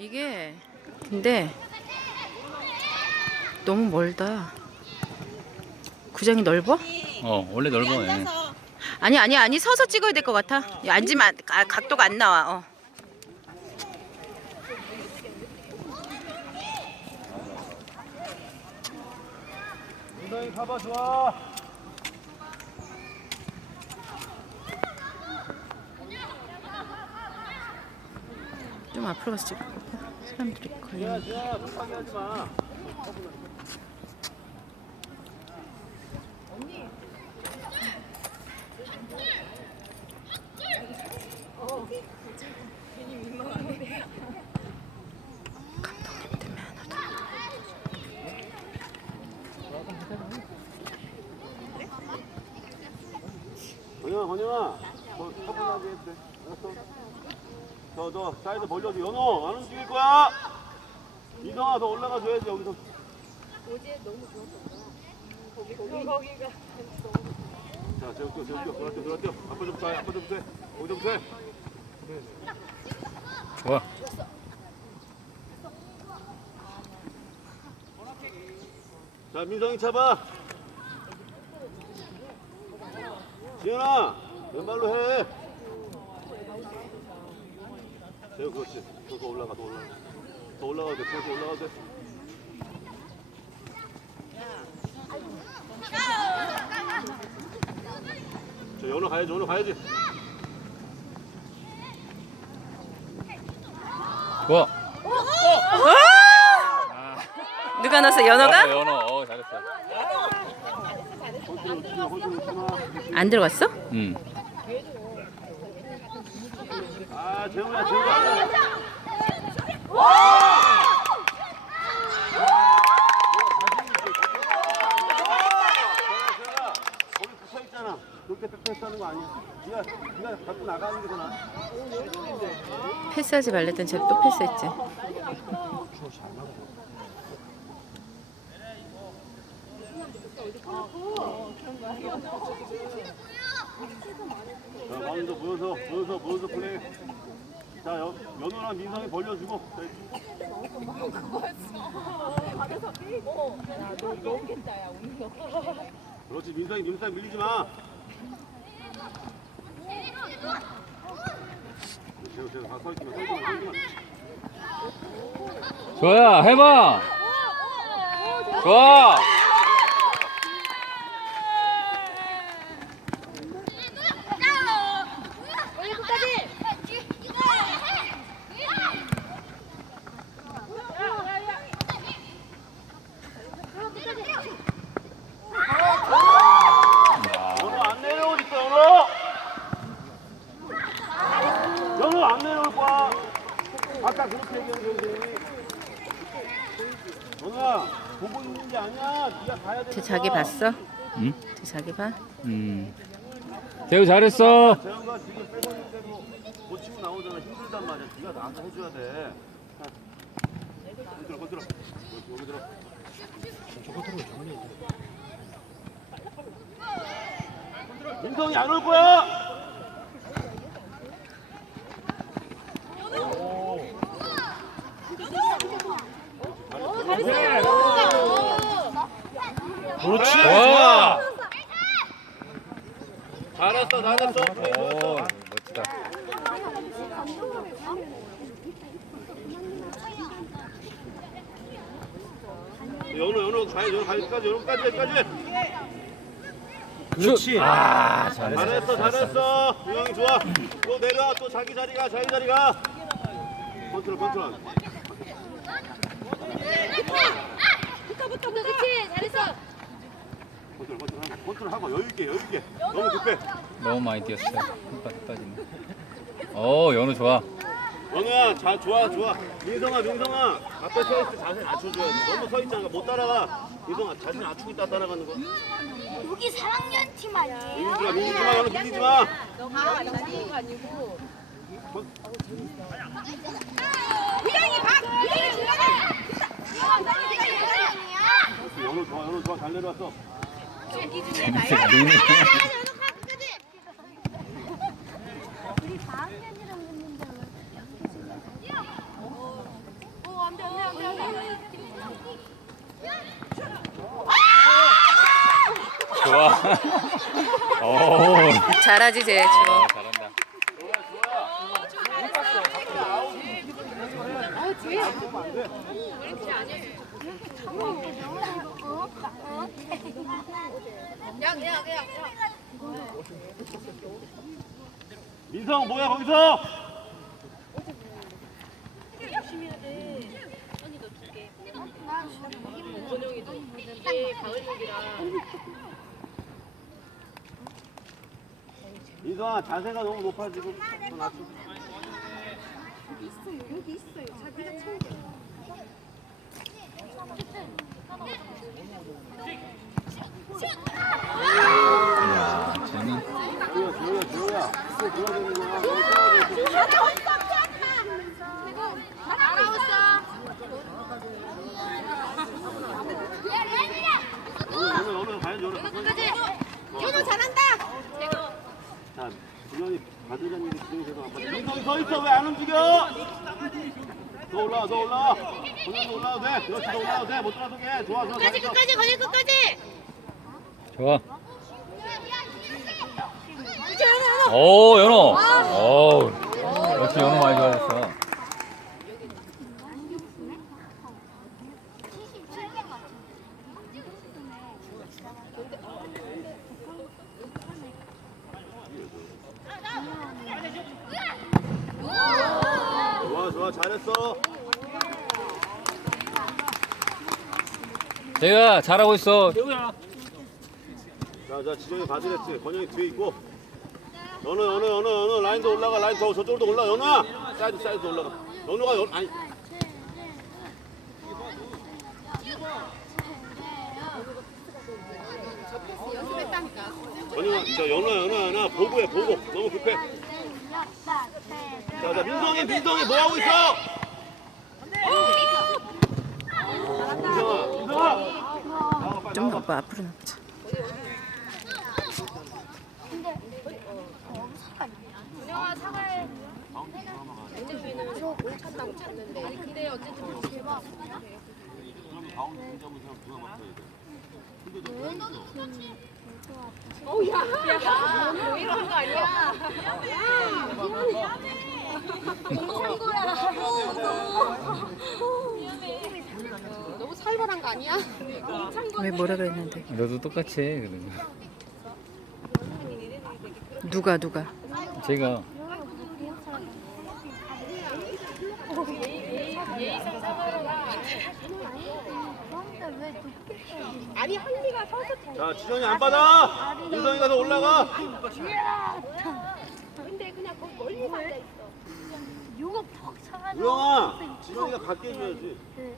이게 근데 너무 멀다. 구장이 넓어? 어 원래 넓어 얘. 아니 아니 아니 서서 찍어야 될 것 같아. 야, 앉으면 안- 아, 각도가 안 나와. 어. 엉덩이 가봐 좋아. 좀 앞으로 가서 찍을까? 사람들이 거의. 건영아 건영아. 더 차분하게 해도 돼. 알았어. 사이드 벌려줘. 연호 안 움직일 거야. 이성아 더 올라가 줘야지 여기서. 자, 제우뛰어, 제우뛰어, 돌아뛰어, 돌아뛰어. 앞으로 좀 해, 앞으로 좀 해. 거기 좀 해. 좋아. 자, 민성이 잡아. 지현아, 왼발로 해. 재우, 그렇지. 더, 더 올라가, 더 올라가. 더 올라가도 돼, 더 올라가도 돼. 저 연어 가야지, 연어 가야지. 좋아. 누가 넣었어? 연어가? 연어, 연어. 어 잘했어. 안 들어갔어? 응. 아, 재우야, 재우야. 패스하지 말랬던 쟤 또 패스했지. 자, 마운드 모여서 모여서 모여서 플레이. 자, 연, 연호랑 민성이 벌려주고. 자, 그렇지, 민성이 민성 밀리지 마. 좋아야 해봐. 좋아. 연호 안 내려올 있어, 연호. 연호 안 내려올 거야. 아까 그렇게 얘기한 거지. 연호야, 보고 있는 게 아니야. 네가 가야 돼. 쟤 자기 봤어? 응? 쟤 자기 봐? 음. 재우 잘했어. 재영가 지금 빼고 있는데도 못 치고 나오잖아. 힘들단 말이야. 네가 나한테 해줘야 돼. 자, 건들어, 건들어. 여기, 여기 들어. 민성이 안 올 거야. 그렇지. 좋아. 잘했어, 잘했어. 플레이 오 좋았어. 멋지다. 연우, 연우 가야지, 연우까지, 여기까지. 그렇지. 아 잘했어. 잘했어, 잘했어. 유영이 좋아. 또 내려, 또 자기 자리가, 자기 자리가. 컨트롤, 컨트롤. 붙어 붙어 그치 잘했어 컨트롤, 컨트롤 하고, 컨트롤 하고, 여유 있게, 여유 있게. 너무 급해. 너무 많이 뛰었어. 힘 빠- 빠지네. 어 연우 좋아. 연우야, 자, 좋아, 좋아. 민성아, 민성아. 앞에 서 있을 때 자세 낮춰줘야 돼. 너무 서 있잖아. 못 따라가. 민성아, 자신 낮추고 있다 따라가는 거. 여기 4학년 팀 아니에요? 밀리지 마, 밀리지 마, 연우 밀리지 마. 부장이 박! 부장이 중간에! 연우 좋아, 연우 좋아. 잘 내려왔어. 노네. 우리 4학년이랑 했는데 왜 오. 잘하지 쟤 지금. 아, 잘한다. 민성 뭐야 거기서? 민성아 자세가 너무 높아 지금 더 낮춰. 이야, 쟤는 지호야 지호야 지호야 또 줘야 되는 거야 여기 떠야 돼. 오늘 오늘 오늘 가야지 오늘 윤호 잘한다. 자 주현이 받으려는 일이 주현이 계속 안 받아 민성이 서 있어 왜 안 움직여 더 올라와 더 올라와 더 올라와도 돼 그렇지 더 올라와도 돼못 들어서게 좋아 좋아 끝까지 잘했어. 끝까지 거기 끝까지. 좋아. 오, 연호. 오. 역시 연호 많이 좋아졌어. 좋아 좋아 잘했어 제가 잘하고 있어. 자자 지정이 받으랬지. 권영이 뒤에 있고. 연우 연우 연우 연우. 라인도 올라가 라인 더 저쪽으로 올라 연우야! 사이드 사이드 올라가. 연우가 연 아니. 권영아 저 연우야 연우야 연우야. 보고해 보고. 너무 급해. 자 자 민성이 민성이 뭐 하고 있어? 민성아 민성아 나와, 빨리 좀 나와. 오빠 앞으로 나가자. 너 무 살벌한 거 아니야? 왜 뭐라 그랬는데? 너도 똑같이 해. 그러고. 누가 누가? 제가 아니 한미가 서서 자 지정이 안 받아 민성이가 더 올라가 근데 그냥 거기 멀리서 앉아 있어. 요거 퍽 사가지고 우영아 지정이가 갖게 해줘야지 그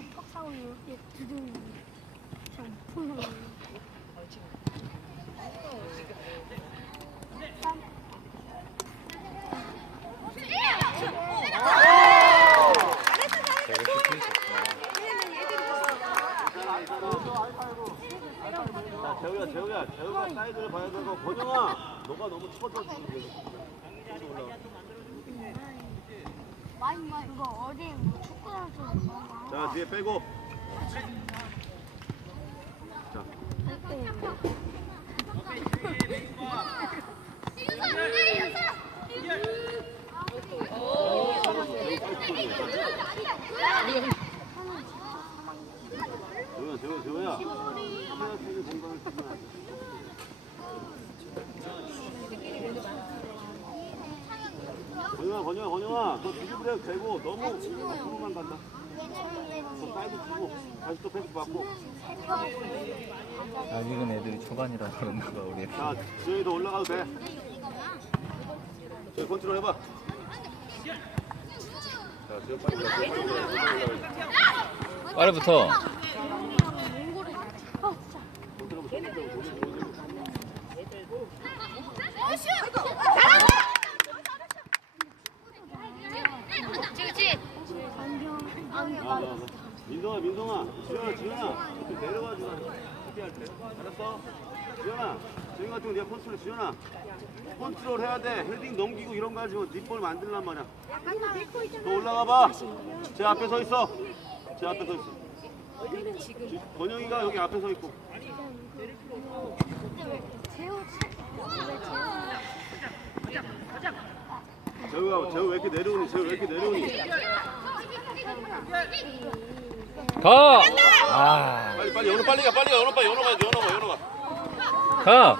요거 퍽 사고 이렇게 두둥 좀 풀어 제가 슈팅 있었구나. 자 재우야 재우야 재우가 사이드를 봐야 되고 권영아 너가 너무 쳐져 지금 계속 그거 어디 뭐 축구 선수 뭐자 뒤에 빼고. 자. 재우야 카메라 쓰는 공간을 권영아 권영아 권영아. 너 드리블에 되고 너무 앞으로만 간다. 너 사이드 치고 다시 또 패스 받고. 아직은 애들이 초반이라 그런가 봐 우리. 애들. 자 지영이 더 올라가도 돼. 저기 컨트롤 해봐. 자 지영 빨리 올라가 빨리 붙어. 민성아 민성아. 지현아 지현아. 좀 내려와 주라 수비할 때? 알았어? 지현아 지현 같은 거 네가 컨트롤 지현아. 컨트롤 해야 돼. 헤딩 넘기고 이런 거 하지만 뒷볼 만들란 말이야. 너 올라가 봐 제 앞에 서 있어. 제 앞에 서 있어. 지- 권영이가 여기 앞에 서 있고. 재우가 재우 왜 이렇게 내려오니? 재우 왜 이렇게 내려오니? 가! 아, 빨리 빨리 연호 빨리 가 빨리 가 연호 빨리 연호 가야 돼 연호 가 연호 가. 가!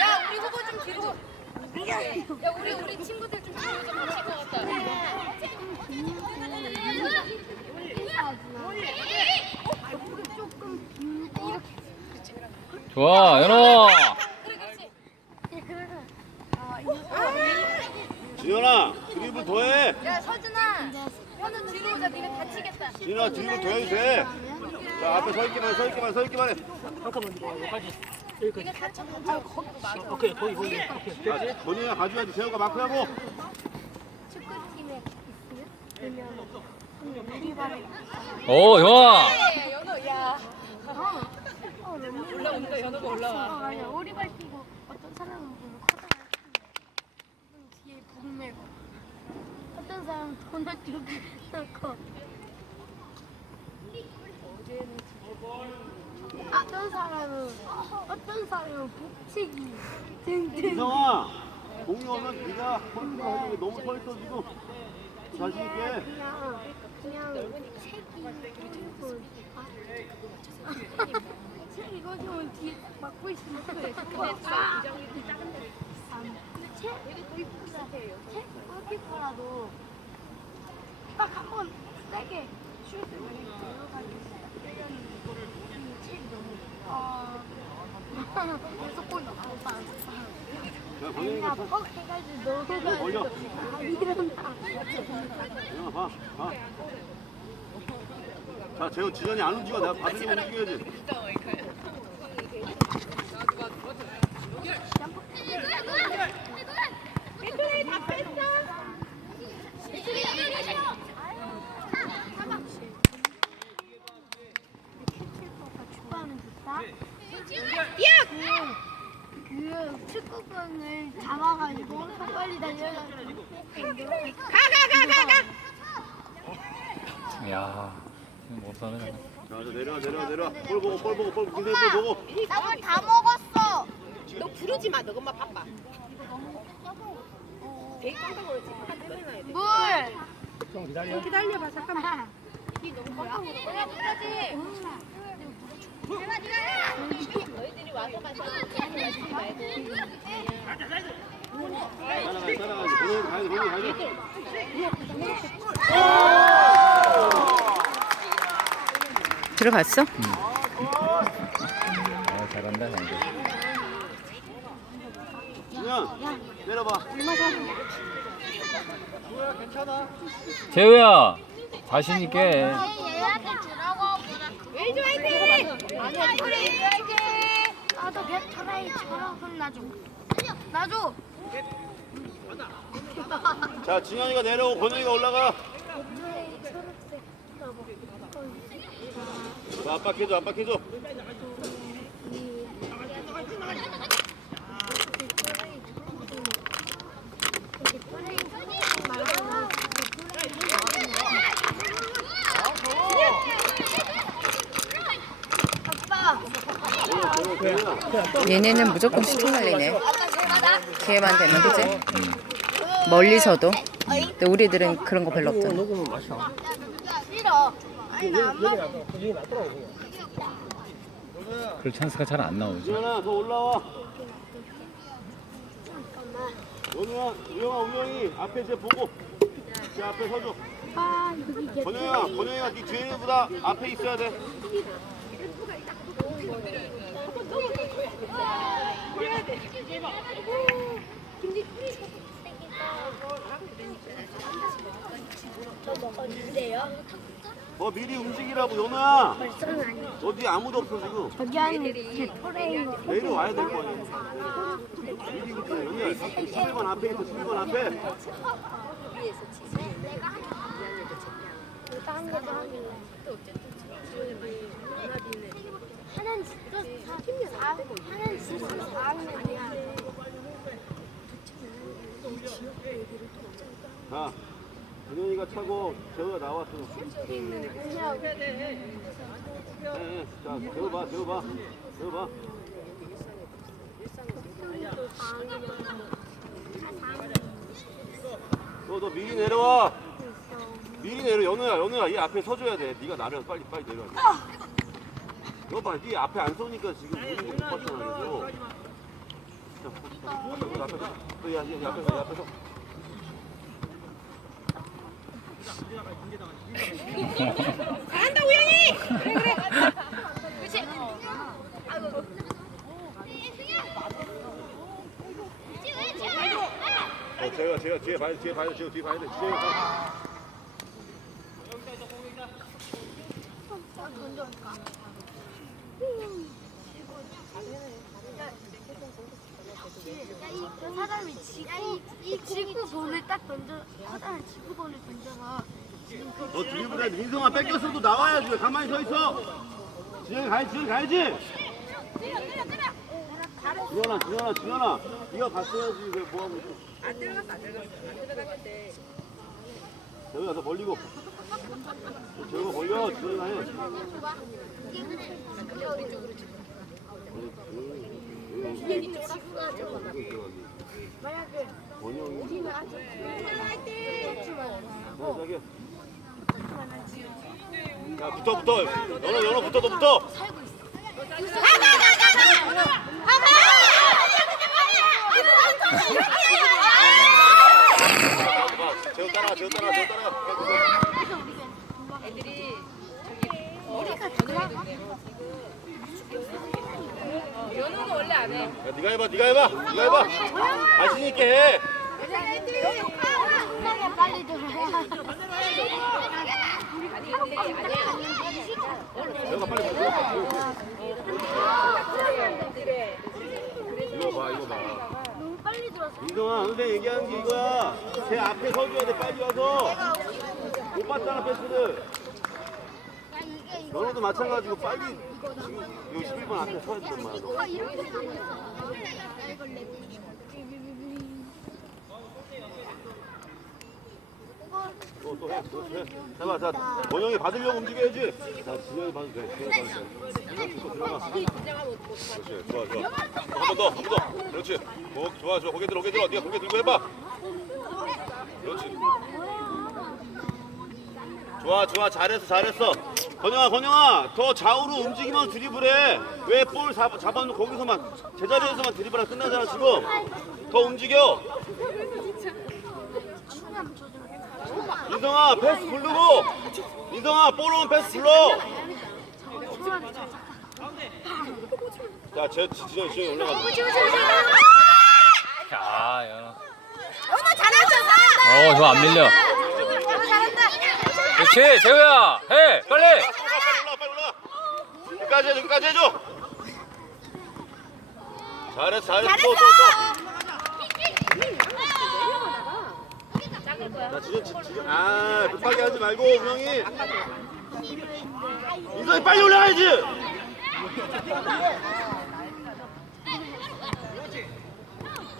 야 우리 그거 좀 뒤로. 야 우리 우리 친구들 좀 뒤로 좀 붙일 것 같다. 조금 이렇게 좋아, 연호! 그래서 아 이거 지현아 드리블 더해. 야 서준아. 현우 뒤로 오자. 니네 다치겠다. 지현아 드리블 더 해도 돼. 자 앞에 서 있기만 해, 서 있기만 해, 서 있기만 해. 니네 다쳐 다쳐. 거기도 맞아. 자, 본인이 가져야지 재우가 마크하고. 축구팀에 있으면 그러면 우리 반에 오, 좋아! 야 연우 야. 어, 올라오니까 연우가 올라와. 어, 아니야. 오리발 뛰고 어떤 사람은 보면 커다랗게 음, 뒤에 북매고 어떤 사람은 도넛 쪽에 넣고 어떤 사람은 어떤 사람은 복치기 등등 이성아 공이 오면 네가 컨트롤 하는 게 너무 서 있어 지금. 자신 있게. 그냥 그냥 책이 들고 책 이거 좀 뒤에 막고 있으면 돼. 아! 근데 책책 골키퍼라도 딱 한 번 세게 슛을 들어가지고 때렸는데 이 책이 너무 아 계속 골 넣고 빠자 그냥 본인이 퍽 해가지고 걸려. 아 지현아 봐. 봐. 자 재우 지현이 안 움직여. 내가 받으면 움직여야지가 축구하면 좋다. 그, 그 축구공을 잡아가지고 빨리 달려가지고 야, 못 사네. 자 이제 내려와 내려와 내려와. 볼 보고 볼 보고 볼 김대희 볼 보고. 나물 다 먹었어. 너 부르지 마. 너 엄마 바빠. 되게 깜짝 놀랐지. 물. 좀 기다려봐. 잠깐만. 뭐야 부르지. 너희들이 와서 마셔. 따라가 따라가. 본인 가야 돼 본인 가야 돼. 들어갔어? 아, 잘한다, 장대. 지현 내려봐. 재우야, 자신 있게. 얘한테 주라고. 웨이즈 화이팅! 아니야, 그래. 배터라이 저런 혼나줘. 나줘. 자 진현이가 내려오고 권영이가 올라가. 자 압박해줘 압박해줘. 얘네는 무조건 슈팅 날리네. 기회만 되면 그지? 멀리서도. 근데 우리들은 그런 거 별로 없잖아. 싫어. 그럴 찬스가 잘 안 나오지. 더 올라와. 연우야 우영아 우영이 앞에 이제 보고. 제 앞에 서줘. 아, 이게 권영이가 권영이가 네 뒤에 있는 보다 앞에 있어야 돼. 뭐 미리 움직이라고 연우야. 어디 아무도 없어 지금. 여기 안에 배터라이 내려와야 될 거 아니야. 미리 움직여. 연우야 11번 앞에 있어 11번 앞에. 딴 거도 하길래. 하나는 4학년이야. 자 준현이가 차고 재호가 나왔어. 네, 네. 자, 재호 봐, 재호 봐. 재호 봐. 너, 너 미리 내려와. 미리 내려. 연우야, 연우야, 얘 앞에 서줘야 돼. 네가 나를 빨리 빨리 내려야 돼. 너 봐, 네 앞에 안 서니까 지금 보는 거못 봤잖아. 자, 앞에, 앞에, 앞에. 너, 야, 야, 야, 앞에서, 야, 앞에서. 어, 제가, 제가 뒤에 봐야 돼, 뒤에 봐야 돼, 제가 뒤에 봐야 돼. 뒤에 봐. 그 사람이 지구 이 지구 돈을 딱 던져 사람이 지구 돈을 던져서 지금 그 너 드리블에 민성아 뺏겼어도 나와야지. 왜 가만히 서 있어? 지현이 가야지 지현이 가야지. 지현아 지현아 지현아. 네가 갔어야지 왜 뭐하고 있어. 안 들어갔어 안 들어갔어. 안 들어갔는데. 재호야 너 벌리고 재호가 벌려 지현이가 해 만약에 우리는 아직 자, 자기. 야 붙어 너 붙어. 재호 따라 재호 따라 재호 따라 그래서 우리가 우리가 들어가 연우는 원래 안 해. 야 네가 해봐 네가 해봐. 자신 있게 해. 이거 봐 이거 민성아 선생 얘기하는 게 이거야. 제 앞에 서줘야 돼 빨리 와서. 못 봤잖아 패스를. 너네도 마찬가지고 빨리 지금 요 11번 앞에 서야 이렇게 생겼어 해봐, 자, 원영이 받으려고 움직여야지. 자, 진영이 받으면 돼. 진영이 받으면 돼. 좋아, 좋아. 한번 더, 한 번 더. 그렇지. 고, 좋아, 좋아. 고개 들어, 고개 들어. 네가 고개 들고 해봐. 그렇지. 좋아, 좋아. 잘했어, 잘했어. 건영아, 건영아. 더 좌우로 움직이면 드리블해. 왜 볼 잡아놓고 거기서만, 제자리에서만 드리블하면 끝나잖아, 지금. 더 움직여. 민성아 패스 부르고 민성아 볼 오면 패스 불러 자 제, 지정 지정이 올라가 야, 연어. 어, 저안 밀려. 그렇지, 재우야, 해, 빨리. 빨리 올라 빨리 올라 여기까지 해줘 여기까지 해줘. 잘했어 잘했어. 또또또. 자 지정 지- 지정 아 급하게 하지 말고 우영이. 민성이 빨리 올라가야지.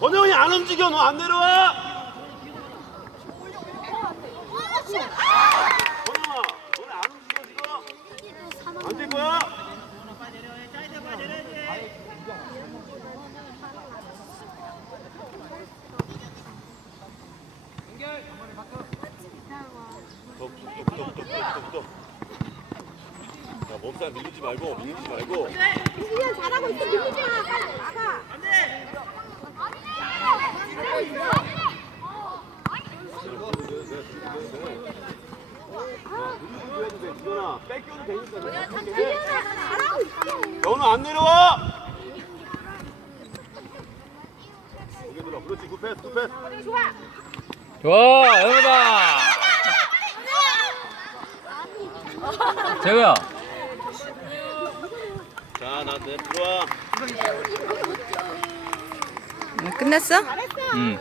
권영이 안 움직여 너 안 내려와 권영아 너네 안 움직여 지금 안 될 거야? 더더더더더더 자, 몸살 밀리지 말고 밀리지 말고. 이거나 뺏겨도 되니까 너는 안 내려와! 여기 들어. 그렇지. 굿패스 굿패스. 좋아, 연어다. 재우야. 자 나 내 들어와 끝났어? 응.